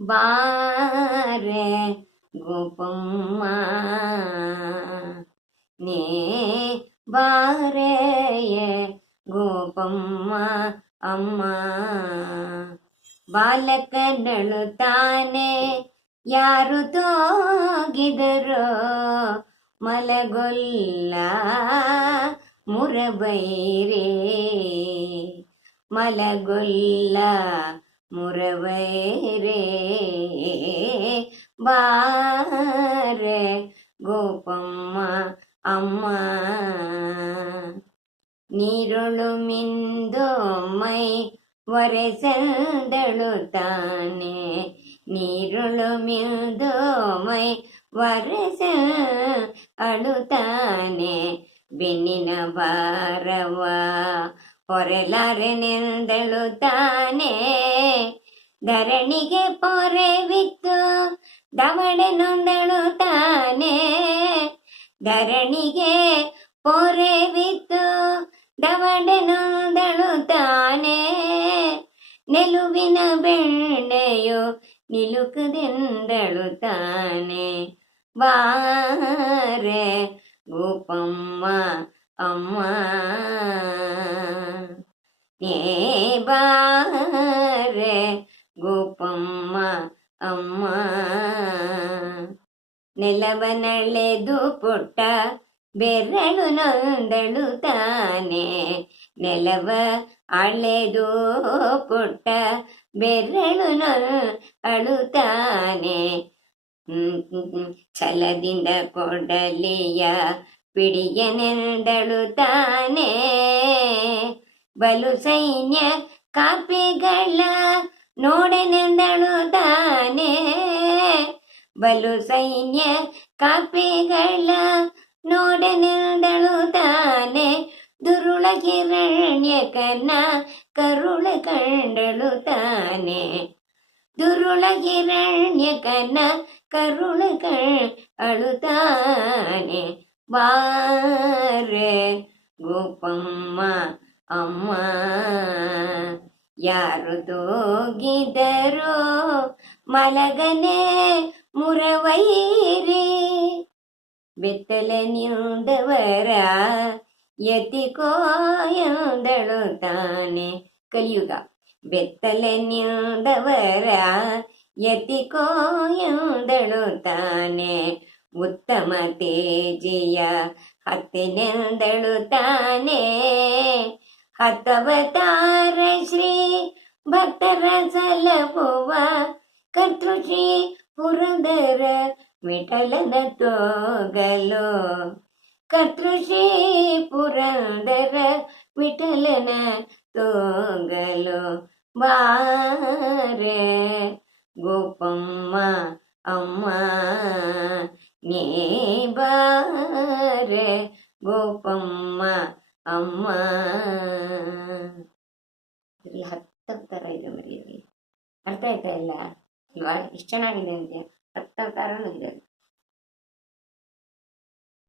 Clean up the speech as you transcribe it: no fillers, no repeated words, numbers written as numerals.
ಬಾರೆ ಗೋಪಮ್ಮ ನೇ ಬಾರೆಯೇ ಗೋಪಮ್ಮ ಅಮ್ಮ. ಬಾಲಕನಳುತ್ತಾನೆ ಯಾರು ತೋಗಿದರೋ ಮಲಗೊಲ್ಲ ಮುರಬೈರೇ, ಮಲಗೊಲ್ಲ ಮುರಬೈರೇ. ಬಾರೆ ಗೋಪಮ್ಮ ಅಮ್ಮ. ನೀರೊಳು ಮಿಂದು ಮೈ ಒರೆಸೆಂದಳು ತಾನೆ, ನೀರುಳು ಮಿಂದು ಮೈ ಒರೆಸ ಅಳುತ್ತಾನೆ. ಬೆನ್ನಿನ ಭಾರವ ಹೊರಲಾರೆನೆಂದಳು ತಾನೆ, ಧರಣಿಗೆ ಪೊರೆವಿತ್ತು ದವಡೆ ನೊಂದಳು ತಾನೆ, ಧರಣಿಗೆ ಪೊರೆವಿತ್ತು ದವಡೆ ನೊಂದಳು ತಾನೆ. ನೆಲುವಿನ ಬೆಣ್ಣೆಯು ನಿಲುಕದೆಂದಳು ತಾನೆ. ಬಾರೆ ಗೋಪಮ್ಮ ಅಮ್ಮ ನೇ ಬಾರೆ ಗೋಪಮ್ಮ ಅಮ್ಮ. ನೆಲವನಳೆದು ಪುಟ್ಟ ಬೆರಳು ನೊಂದಳು ತಾನೆ, ನೆಲವ ಅಳೆದು ಪುಟ್ಟ ಬೆರಳು ಅಳುತ್ತಾನೆ. ಛಲದಿಂದ ಕೊಡಲಿಯ ಪಿಡಿಯನೆಂದಳು ತಾನೆ, ಬಲು ಸೈನ್ಯ ಕಾಪಿಗಳ ನೋಡೆನೆಂದಳು ತಾನೆ, ಬಲು ಸೈನ್ಯ ಕಾಪಿಗಳ ನೋಡೆನೆಂದಳು ತಾನೆ. ದುರುಳ ಹಿರಣ್ಯಕನ ಕರುಳ ಕಂಡಳು ತಾನೆ, ದುರುಳ ಹಿರಣ್ಯಕನ ಕರುಳ ಅಳುತ್ತಾನೆ. ಬಾರೆ ಗೋಪಮ್ಮ ಅಮ್ಮ ಯಾರು ತೋಗಿದರೋ ಮಲಗನೆ ಮುರವೈರಿ, ಬೆತ್ತಲೆ ನಿಂದವರ ಯತಿಕೋ ಎಂದಳು ತಾನೆ. ಕಲಿಯುಗ ಬೆತ್ತಲೆ ನಿಂದವರ ಯತಿಕೋ ಎಂದಳು ತಾನೆ. ಉತ್ತಮ ತೇಜಿಯ ಹತ್ತಿನೆಂದಳು ತಾನೆ, ಹತ್ತವತಾರ ಶ್ರೀ ಭಕ್ತರ ಸಲಹುವ ಕರ್ತೃಶ್ರೀ ಪುರಂದರ ವಿಠಲನ ತೋಗಲು, ಕರ್ತೃಶ್ರೀ ಪುರಂದರ ವಿಠಲನ ತೋಗಲು. ಬಾರೆ ಗೋಪಮ್ಮ ಅಮ್ಮ ನೇ ಬಾರೆ ಗೋಪಮ್ಮ ಅಮ್ಮ. ಇದ್ರಲ್ಲಿ 10 ಅವತಾರ ಇದೆ ಮರಿಯಲ್ಲಿ, ಅರ್ಥ ಆಯ್ತಾ ಇಲ್ಲ ಇಲ್ವಾ? ಎಷ್ಟು ಚೆನ್ನಾಗಿದೆ ಅಂತೆ, 10 ಅವತಾರನೂ ಇದೆ.